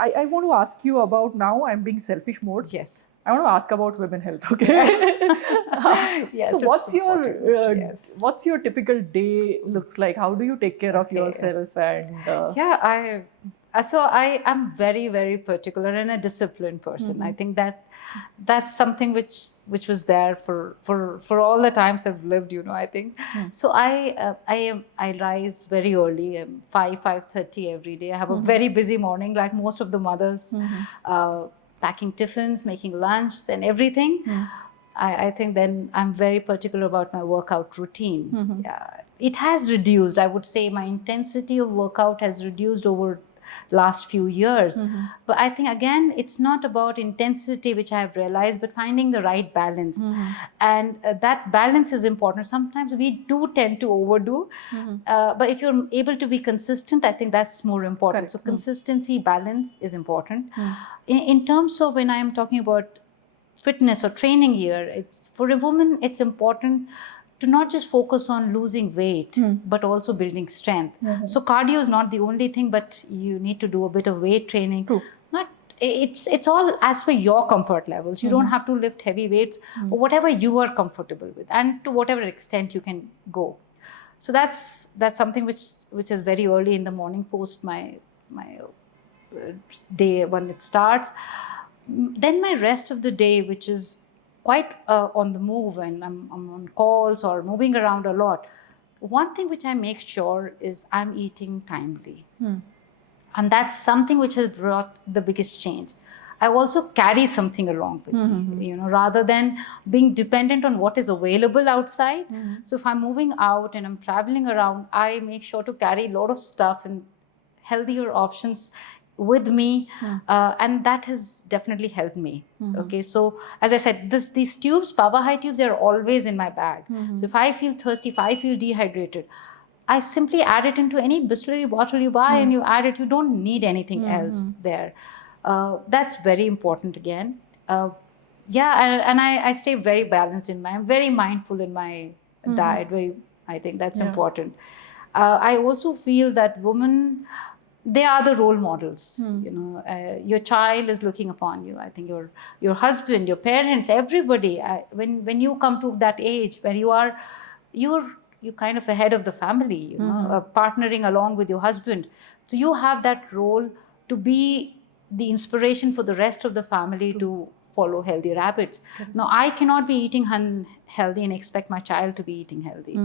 I want to ask you about, now I'm being selfish mode. Yes. I want to ask about women health, okay? Yes, So yes. what's your typical day looks like? How do you take care of Okay. yourself? And Yeah, so I am very, very particular and a disciplined person. I think that's something which was there for all the times I've lived. I think so. I rise very early, 5:30 every day. I have a very busy morning, like most of the mothers, packing tiffins, making lunch, and everything. I think then I'm very particular about my workout routine. Yeah, it has reduced. I would say my intensity of workout has reduced over last few years. But I think again, it's not about intensity, which I have realized, but finding the right balance. And that balance is important. Sometimes we do tend to overdo, but if you're able to be consistent, I think that's more important. Correct. So consistency, balance is important. In terms of when I am talking about fitness or training here, it's for a woman, it's important to not just focus on losing weight, but also building strength. So cardio is not the only thing, but you need to do a bit of weight training. True. Not it's all as per your comfort levels. You don't have to lift heavy weights, but whatever you are comfortable with, and to whatever extent you can go. So that's something which is very early in the morning, post my day when it starts. Then my rest of the day, which is quite on the move, and I'm on calls or moving around a lot. One thing which I make sure is I'm eating timely. And that's something which has brought the biggest change. I also carry something along with me, rather than being dependent on what is available outside. So if I'm moving out and I'm traveling around, I make sure to carry a lot of stuff and healthier options with me, and that has definitely helped me. Okay, so as I said, these tubes, power high tubes, they're always in my bag. So if I feel thirsty, if I feel dehydrated, I simply add it into any Bisleri bottle you buy, and you add it. You don't need anything else there. That's very important again. And I stay very balanced I'm very mindful in my diet. I think that's important. I also feel that women, they are the role models. Your child is looking upon you. I think your husband, your parents, everybody. When you come to that age where you're kind of ahead of the family, partnering along with your husband. So you have that role to be the inspiration for the rest of the family to follow healthier habits. Now, I cannot be eating unhealthy and expect my child to be eating healthy.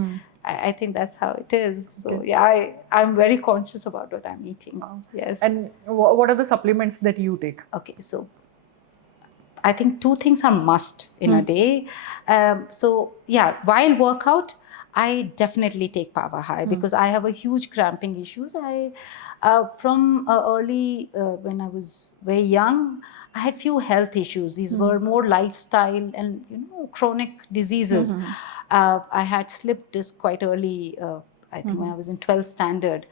I think that's how it is. So yeah, I'm very conscious about what I'm eating. Yes. And what are the supplements that you take? Okay, so I think two things are must in a day. So yeah, while workout, I definitely take Power High because I have a huge cramping issues. From early when I was very young, I had few health issues. These were more lifestyle and chronic diseases. I had slip disc quite early. I think when I was in 12th standard.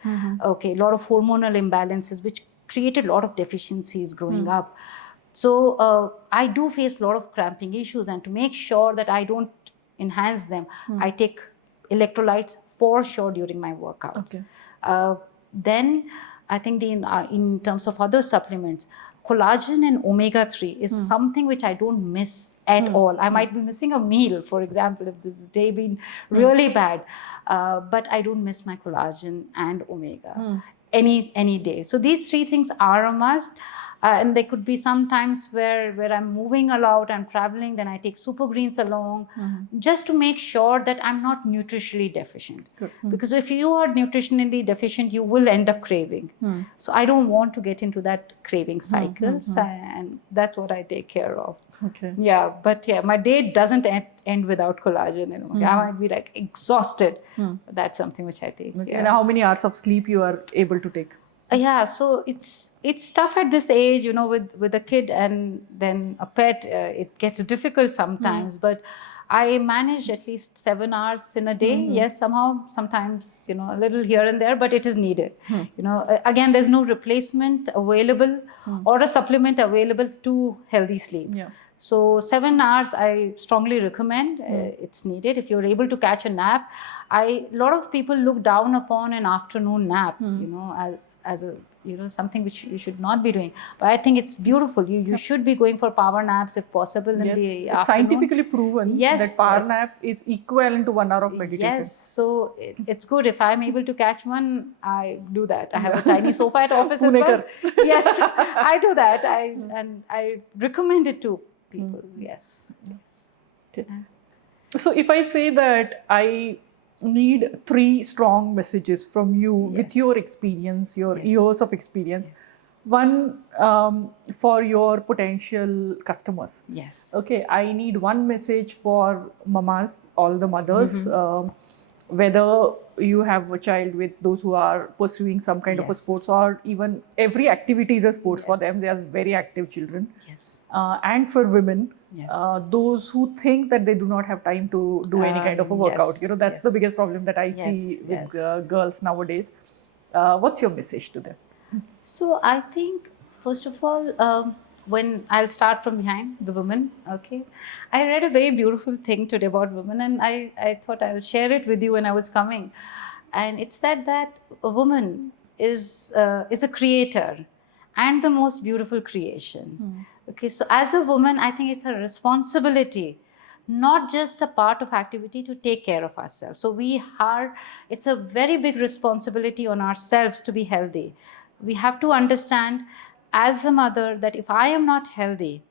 Okay, a lot of hormonal imbalances which created a lot of deficiencies growing up. So I do face a lot of cramping issues, and to make sure that I don't enhance them, I take electrolytes for sure during my workouts. Then I think in terms of other supplements, collagen and omega-3 is something which I don't miss at all. I might be missing a meal, for example, if this day been really bad, but I don't miss my collagen and omega any day. So these three things are a must. And there could be some times where I'm moving a lot, I'm traveling, then I take super greens along, just to make sure that I'm not nutritionally deficient. Because if you are nutritionally deficient, you will end up craving. So I don't want to get into that craving cycles, and that's what I take care of. Yeah, but yeah, my day doesn't end without collagen. I might be like exhausted. That's something which I take. And how many hours of sleep you are able to take? Yeah, so it's tough at this age, with a kid and then a pet. It gets difficult sometimes, but I manage at least 7 hours in a day. Yes, somehow, sometimes, a little here and there, but it is needed. Again, there's no replacement available or a supplement available to healthy sleep. So 7 hours, I strongly recommend. It's needed. If you're able to catch a nap, a lot of people look down upon an afternoon nap, as a something which you should not be doing. But I think it's beautiful. You should be going for power naps if possible in Yes, the it's afternoon. scientifically proven Yes, that power yes. nap is equivalent to 1 hour of meditation. Yes, so it's good. If I'm able to catch one, I do that. I have a tiny sofa at office as well. Punekar. Yes, I do that. And I recommend it to people. Yes. Okay. So if I say that I need 3 strong messages from you with Yes. your experience, your Yes. years of experience, one for your potential customers. Yes. Okay, I need one message for mamas, all the mothers, whether you have a child with those who are pursuing some kind of a Yes. sports, or even every activity is a sports for them. Yes. They are very active children. Yes. And for women, Yes. those who think that they do not have time to do any kind of a workout. Yes, That's the yes. biggest problem that I Yes, see with yes. girls nowadays. What's your message to them? So I think, first of all, when I'll start from behind, the women, okay. I read a very beautiful thing today about women, and I thought I would share it with you when I was coming. And it said that a woman is a creator and the most beautiful creation. Okay, so as a woman, I think it's a responsibility, not just a part of activity, to take care of ourselves. So it's a very big responsibility on ourselves to be healthy. We have to understand as a mother that if I am not healthy,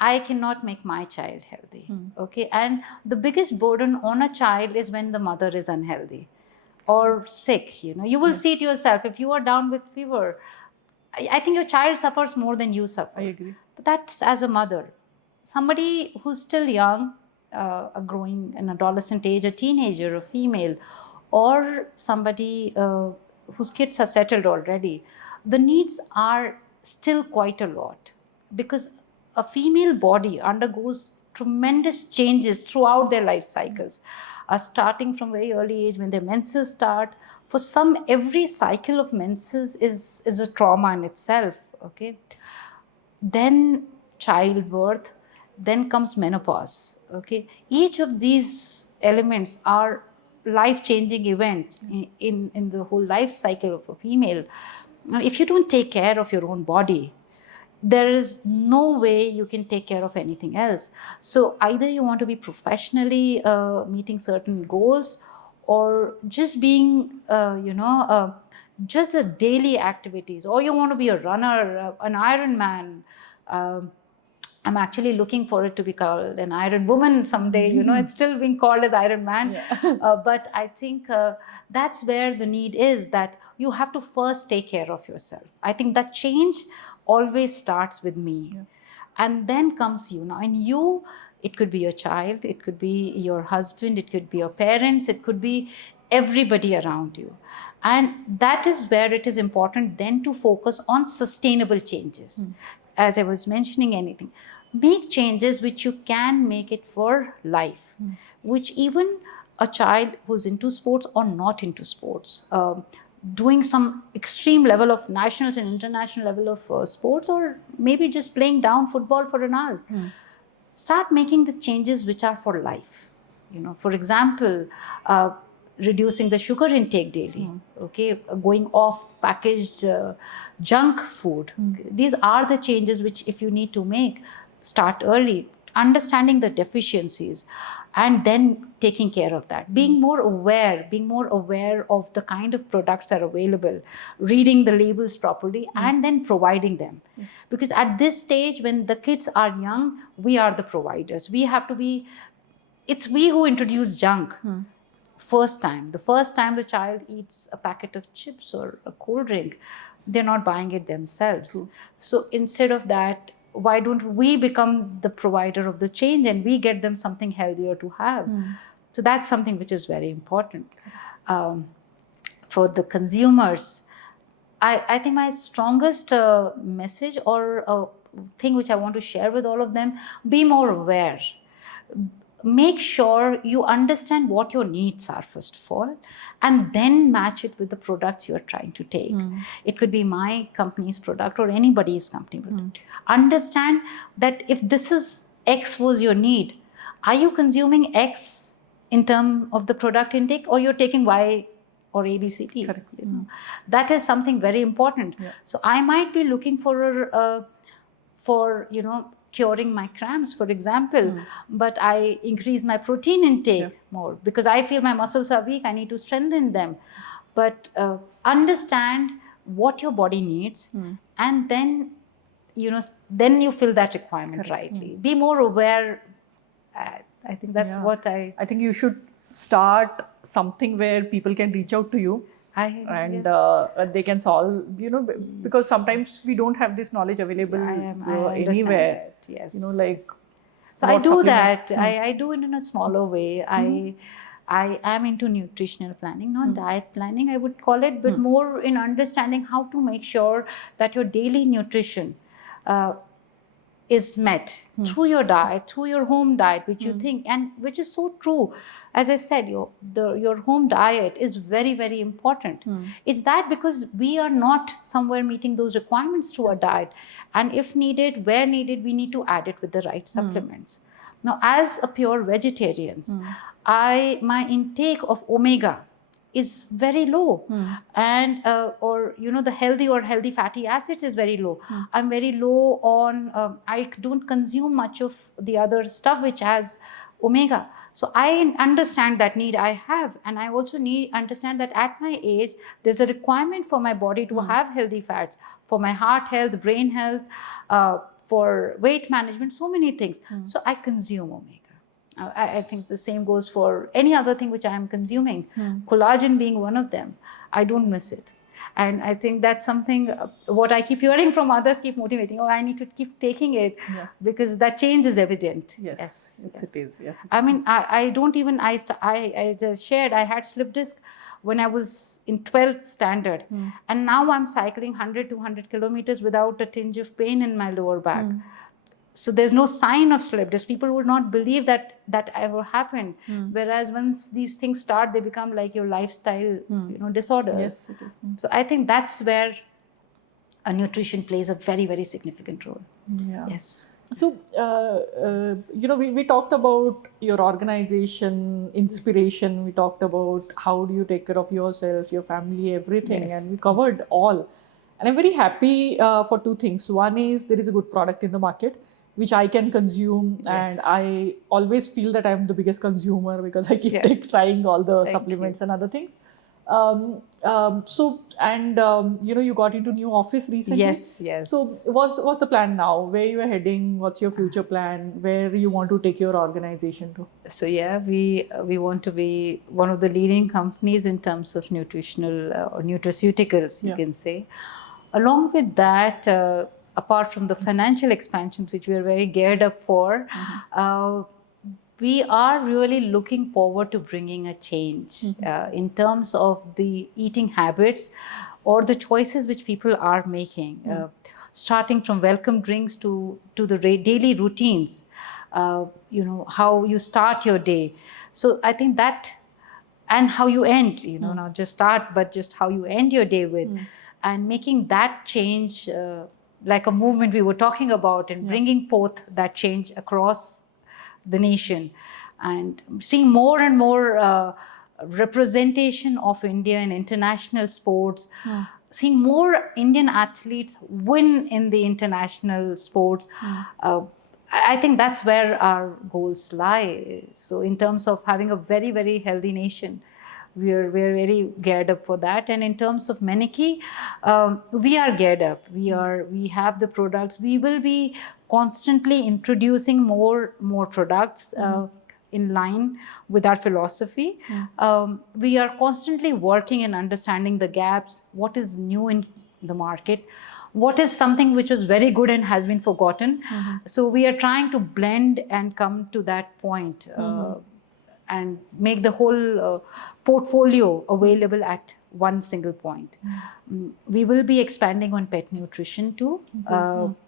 I cannot make my child healthy. Okay, and the biggest burden on a child is when the mother is unhealthy or sick. You will see it yourself. If you are down with fever, I think your child suffers more than you suffer. I agree. But that's as a mother. Somebody who's still young, a growing, an adolescent age, a teenager, a female, or somebody whose kids are settled already, the needs are still quite a lot, because a female body undergoes tremendous changes throughout their life cycles, starting from very early age when their menses start. For some, every cycle of menses is a trauma in itself. Okay, then childbirth, then comes menopause. Okay, each of these elements are life changing events in the whole life cycle of a female. Now, if you don't take care of your own body, there is no way you can take care of anything else. So either you want to be professionally meeting certain goals, or just being just the daily activities, or you want to be a runner, an Iron Man. um, I'm actually looking for it to be called an Iron Woman someday. It's still being called as Iron Man. Yeah. But I think that's where the need is, that you have to first take care of yourself. I think that change always starts with me. Yeah. And then comes you. Now, in you, it could be your child, it could be your husband, it could be your parents, it could be everybody around you. And that is where it is important then to focus on sustainable changes. As I was mentioning, anything, make changes which you can make it for life, which even a child who's into sports or not into sports, doing some extreme level of nationals and international level of sports, or maybe just playing down football for an hour, start making the changes which are for life. For example, reducing the sugar intake daily. Okay, going off packaged junk food. These are the changes which, if you need to make, start early, understanding the deficiencies, and then taking care of that. Being more aware of the kind of products that are available, reading the labels properly, and then providing them. Because at this stage, when the kids are young, we are the providers. It's we who introduce junk. The first time the child eats a packet of chips or a cold drink, they're not buying it themselves. True. So instead of that, why don't we become the provider of the change, and we get them something healthier to have? So that's something which is very important. For the consumers, I think my strongest message, or thing which I want to share with all of them: be more aware. Make sure you understand what your needs are, first of all, and then match it with the products you are trying to take. It could be my company's product or anybody's company product. Understand that if this is X was your need, are you consuming X in terms of the product intake, or you're taking Y or ABCD. Correct. You know, that is something very important. Yeah. So I might be looking for curing my cramps, for example, but I increase my protein intake more because I feel my muscles are weak. I need to strengthen them. But understand what your body needs, and then then you fill that requirement rightly. Be more aware. I think that's what I think you should start something where people can reach out to you and they can solve, because sometimes we don't have this knowledge available I anywhere. that. Yes. Like, so I what do supplements- that. I do it in a smaller way. I am into nutritional planning, not diet planning, I would call it, but more in understanding how to make sure that your daily nutrition is met through your diet, through your home diet, which you think, and which is so true. As I said, your home diet is very, very important. It's that because we are not somewhere meeting those requirements through a diet, and if needed, where needed, we need to add it with the right supplements. Now, as a pure vegetarians, my intake of omega is very low, and or the healthy fatty acids is very low. I'm very low on I don't consume much of the other stuff which has omega. So I understand that need I have, and I also understand that at my age there's a requirement for my body to have healthy fats for my heart health, brain health, for weight management, so many things. So I consume omega. I think the same goes for any other thing which I am consuming, collagen being one of them. I don't miss it. And I think that's something, what I keep hearing from others keep motivating. Oh, I need to keep taking it because that change is evident. Yes, it is. Yes, I mean, I don't even, I just shared, I had slip disc when I was in 12th standard. And now I'm cycling 100, 200 kilometers without a tinge of pain in my lower back. So there's no sign of slip disc. People would not believe that ever happened. Whereas once these things start, they become like your lifestyle, disorders. Yes, it is. So I think that's where a nutrition plays a very, very significant role. Yeah. Yes. So, we talked about your organization, inspiration. We talked about how do you take care of yourself, your family, everything. And we covered all. And I'm very happy for two things. One is there is a good product in the market, which I can consume. And I always feel that I'm the biggest consumer because I keep trying all the supplements and other things. You got into new office recently. Yes. So what's the plan now? Where you are heading? What's your future plan? Where you want to take your organization to? So we want to be one of the leading companies in terms of nutritional or nutraceuticals, you can say. Along with that, apart from the financial expansions, which we are very geared up for, we are really looking forward to bringing a change in terms of the eating habits or the choices which people are making, starting from welcome drinks to the daily routines, how you start your day. So I think that, and how you end, not just start, but just how you end your day with, and making that change like a movement we were talking about, and bringing forth that change across the nation, and seeing more and more representation of India in international sports, seeing more Indian athletes win in the international sports. I think that's where our goals lie. So in terms of having a very, very healthy nation, we're very geared up for that. And in terms of Meneki, we are geared up. We have the products. We will be constantly introducing more products in line with our philosophy. We are constantly working and understanding the gaps, what is new in the market, what is something which was very good and has been forgotten. So we are trying to blend and come to that point, and make the whole portfolio available at one single point. We will be expanding on pet nutrition too.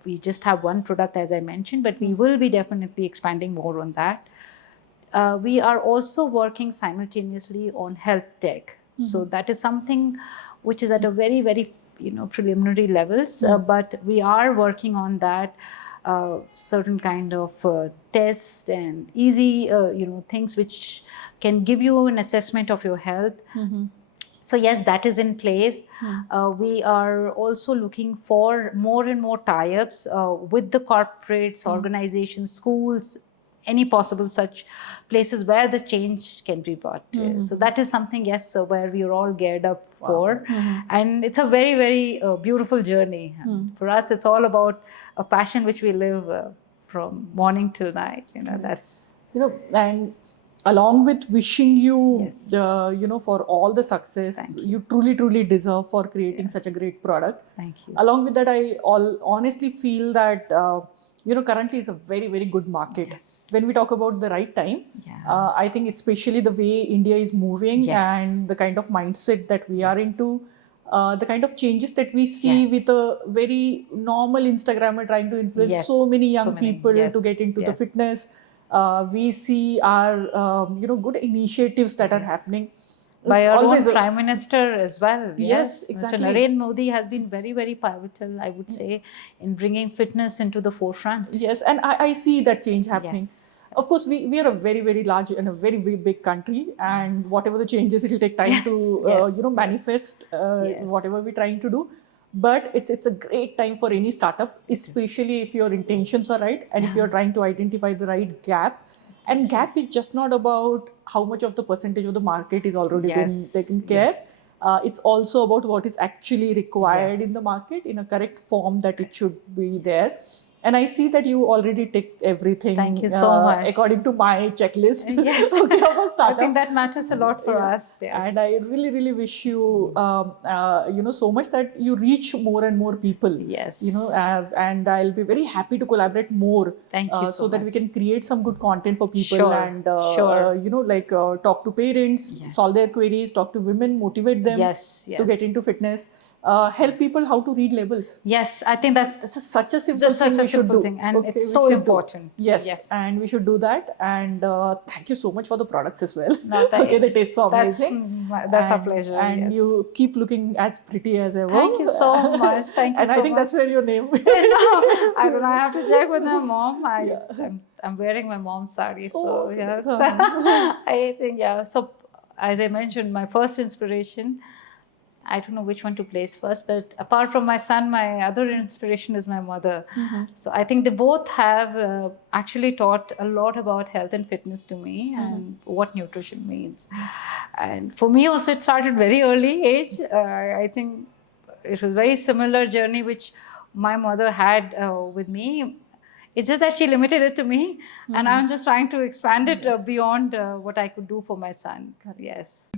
We just have one product, as I mentioned, but we will be definitely expanding more on that. We are also working simultaneously on health tech. So that is something which is at a very, very preliminary levels, but we are working on that. Certain kind of tests and easy things which can give you an assessment of your health. So yes, that is in place. Hmm. We are also looking for more and more tie-ups with the corporates, organizations, schools, any possible such places where the change can be brought. So that is something, yes, so where we are all geared up for. And it's a very, very beautiful journey. For us, it's all about a passion which we live from morning till night. That's And along with wishing you, Yes. For all the success Thank you truly deserve for creating Yes. such a great product. Thank you. Along with that, I honestly feel that currently it's a very very good market. Yes. When we talk about the right time, Yeah. I think especially the way India is moving Yes. and the kind of mindset that we are Yes. into, the kind of changes that we see Yes. with a very normal Instagrammer trying to influence Yes. so many young So many. people Yes. to get into the Yes. fitness. We see our good initiatives that are Yes. happening. By It's our own always Prime Minister as well. Yes, Mr. exactly. Narendra Modi has been very, very pivotal, I would say, in bringing fitness into the forefront. Yes, and I see that change happening. Yes. Of course, we are a very, very large and a very, very big country, and whatever the changes, it will take time Yes, to yes, yes. manifest Yes. whatever we're trying to do. But it's a great time for any startup, especially if your intentions are right and if you're trying to identify the right gap. And gap is just not about how much of the percentage of the market is already been taken care. Yes. It's also about what is actually required Yes. in the market in a correct form that it should be there. And I see that you already ticked everything. Thank you so much. According to my checklist. Yes. Okay, of a I startup. think that matters a lot for Yeah. us. Yes. And I really, really wish you, so much that you reach more and more people. Yes. And I'll be very happy to collaborate more. Thank you so that we much. can create some good content for people Sure. and Sure. talk to parents, Yes. solve their queries, talk to women, motivate them Yes. to Yes. get into fitness, help people how to read labels. Yes, I think that's It's such a simple just such thing a we should simple do. thing, and Okay, it's we so should do. important. Yes, Yes. and we should do that. And thank you so much for the products as well. No, Okay, they taste so that's amazing. that's our And- pleasure. And yes. you keep looking as pretty as ever. Thank you so much. Thank you And so I think much. that's where your name. No, I don't know. I have to check with my mom. Yeah. I'm wearing my mom's sari, so Oh, yes. uh-huh. I think So as I mentioned, my first inspiration. I don't know which one to place first, but apart from my son, my other inspiration is my mother. So I think they both have actually taught a lot about health and fitness to me and what nutrition means. And for me also, it started very early age. I think it was very similar journey which my mother had with me. It's just that she limited it to me, and I'm just trying to expand it beyond what I could do for my son. Yes.